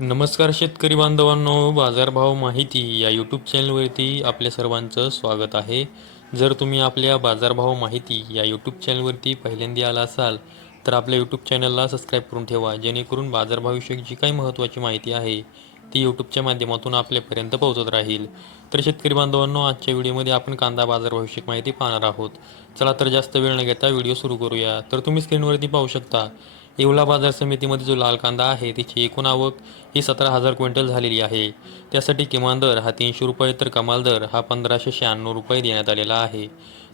नमस्कार शेतकरी बांधवांनो बाजारभाव माहिती या यूट्यूब चॅनलवरती आपल्या सर्वांचं स्वागत आहे. जर तुम्ही आपल्या बाजारभाव माहिती या यूट्यूब चॅनलवरती पहिल्यांदा आला असाल तर आपल्या यूट्यूब चॅनलला सबस्क्राईब करून ठेवा जेणेकरून बाजारभावविषयक जी काही महत्त्वाची माहिती आहे ती यूट्यूबच्या माध्यमातून आपल्यापर्यंत पोहोचत राहील. तर शेतकरी बांधवांनो आजच्या व्हिडिओमध्ये आपण कांदा बाजारभावविषयक माहिती पाहणार आहोत. चला तर जास्त वेळ न घेता व्हिडिओ सुरू करूया. तर तुम्ही स्क्रीनवरती पाहू शकता येवला बाजार समितीमध्ये जो लाल कांदा आहे त्याची एकूण आवक ही सतरा हजार क्विंटल झालेली आहे. त्यासाठी किमान दर हा तीनशे रुपये तर कमाल दर हा पंधराशे शहाण्णव रुपये देण्यात आलेला आहे.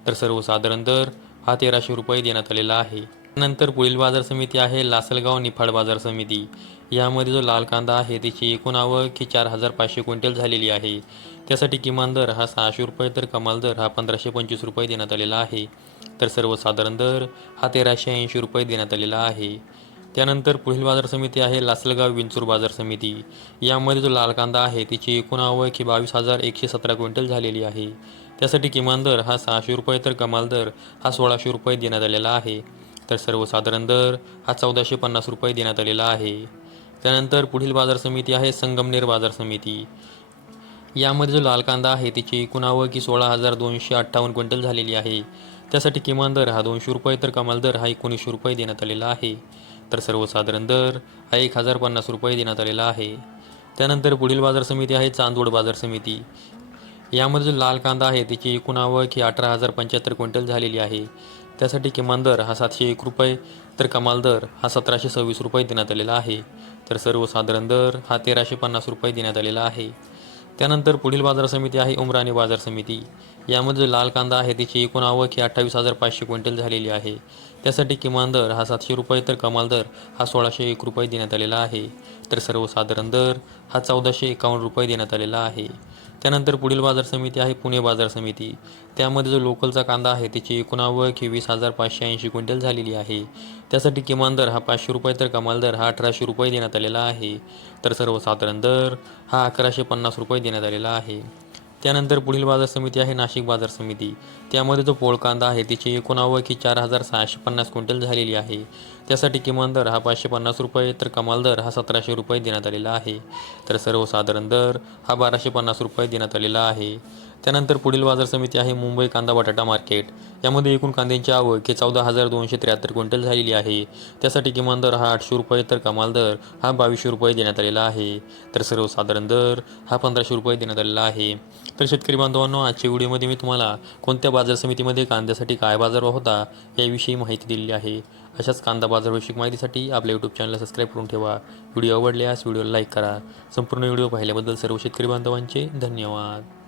तर सर्वसाधारण दर हा तेराशे रुपये देण्यात आलेला आहे. नंतर पुढील बाजार समिती आहे लासलगाव निफाड बाजार समिती. यामध्ये जो लाल कांदा आहे त्याची एकूण आवक ही चार हजार पाचशे क्विंटल झालेली आहे. त्यासाठी किमान दर हा सहाशे रुपये तर कमाल दर हा पंधराशे पंचवीस रुपये देण्यात आलेला आहे. तर सर्वसाधारण दर हा तेराशे ऐंशी रुपये देण्यात आलेला आहे. त्यानंतर पुढील बाजार समिती आहे लासलगाव विंचूर बाजार समिती. यामध्ये जो लाल कांदा आहे तिची एकूण आवक ही बावीस हजार एकशे सतरा क्विंटल झालेली आहे. त्यासाठी किमान दर हा सहाशे रुपये तर कमाल दर हा सोळाशे रुपये देण्यात आलेला आहे. तर सर्वसाधारण दर हा चौदाशे पन्नास रुपये देण्यात आलेला आहे. त्यानंतर पुढील बाजार समिती आहे संगमनेर बाजार समिती. यामध्ये जो लाल कांदा आहे त्याची एकूण आवक ही सोळा हजार दोनशे अठ्ठावन्न क्विंटल झालेली आहे. त्यासाठी किमान दर हा दोनशे रुपये तर कमाल दर हा एकोणीसशे रुपये देण्यात आलेला आहे. तर सर्वसाधारण दर हा एक हजार पन्नास रुपये देण्यात आलेला आहे. त्यानंतर पुढील बाजार समिती आहे चांदवड बाजार समिती. यामध्ये जो लाल कांदा आहे त्याची एकूण आवक ही अठरा हजार पंच्याहत्तर क्विंटल झालेली आहे. त्यासाठी किमान दर हा सातशे एक रुपये तर कमाल दर हा सतराशे सव्वीस रुपये देण्यात आलेला आहे. तर सर्वसाधारण दर हा तेराशे पन्नास रुपये देण्यात आलेला आहे. त्यानंतर पुढील बाजार समिती आहे उमराणी बाजार समिती. यामध्ये जो लाल कांदा आहे त्याची एकूण आवक ही अठ्ठावीस हजार पाचशे क्विंटल झालेली आहे. त्यासाठी किमान दर हा सातशे रुपये तर कमाल दर हा सोळाशे एक रुपये देण्यात आलेला आहे. तर सर्वसाधारण दर हा चौदाशे एकावन्न रुपये देण्यात आलेला आहे. त्यानंतर पुढील बाजार समिती आहे पुणे बाजार समिती. त्यामध्ये जो लोकलचा कांदा आहे त्याची एकोणावं आवक हजार पाचशे ऐंशी क्विंटल झालेली आहे. त्यासाठी किमान दर हा पाचशे रुपये तर कमाल दर हा अठराशे रुपये देण्यात आलेला आहे. तर सर्वसाधारण दर हा अकराशे पन्नास रुपये देण्यात आलेला आहे. त्यानंतर पुढील बाजार समिती आहे नाशिक बाजार समिती. त्यामध्ये जो पोळ कांदा आहे तिची एकूण आवक ही चार हजार सहाशे पन्नास क्विंटल झालेली आहे. त्यासाठी किमान दर हा पाचशे पन्नास रुपये तर कमाल दर हा सतराशे रुपये देण्यात आलेला आहे. तर सर्वसाधारण दर हा बाराशे पन्नास रुपये देण्यात आलेला आहे. त्यानंतर पुढील बाजार समिती आहे मुंबई कांदा बटाटा मार्केट. यामध्ये एकूण कांद्यांची आवक ही चौदा हजार दोनशे त्र्याहत्तर क्विंटल झालेली आहे. त्यासाठी किमान दर हा आठशे रुपये तर कमाल दर हा बावीसशे रुपये देण्यात आलेला आहे. तर सर्वसाधारण दर हा पंधराशे रुपये देण्यात आलेला आहे. तर शेतकरी बांधवांनो आजच्या व्हिडिओमध्ये मी तुम्हाला कोणत्या बाजार समितीमध्ये कांद्यासाठी काय बाजारभाव होता याविषयी माहिती दिलेली आहे. अशाच कांदा बाजारविषयक माहितीसाठी आपल्या यूट्यूब चॅनलला सबस्क्राईब करून ठेवा. व्हिडिओ आवडल्यास व्हिडिओला लाईक करा. संपूर्ण व्हिडिओ पाहिल्याबद्दल सर्व शेतकरी बांधवांचे धन्यवाद.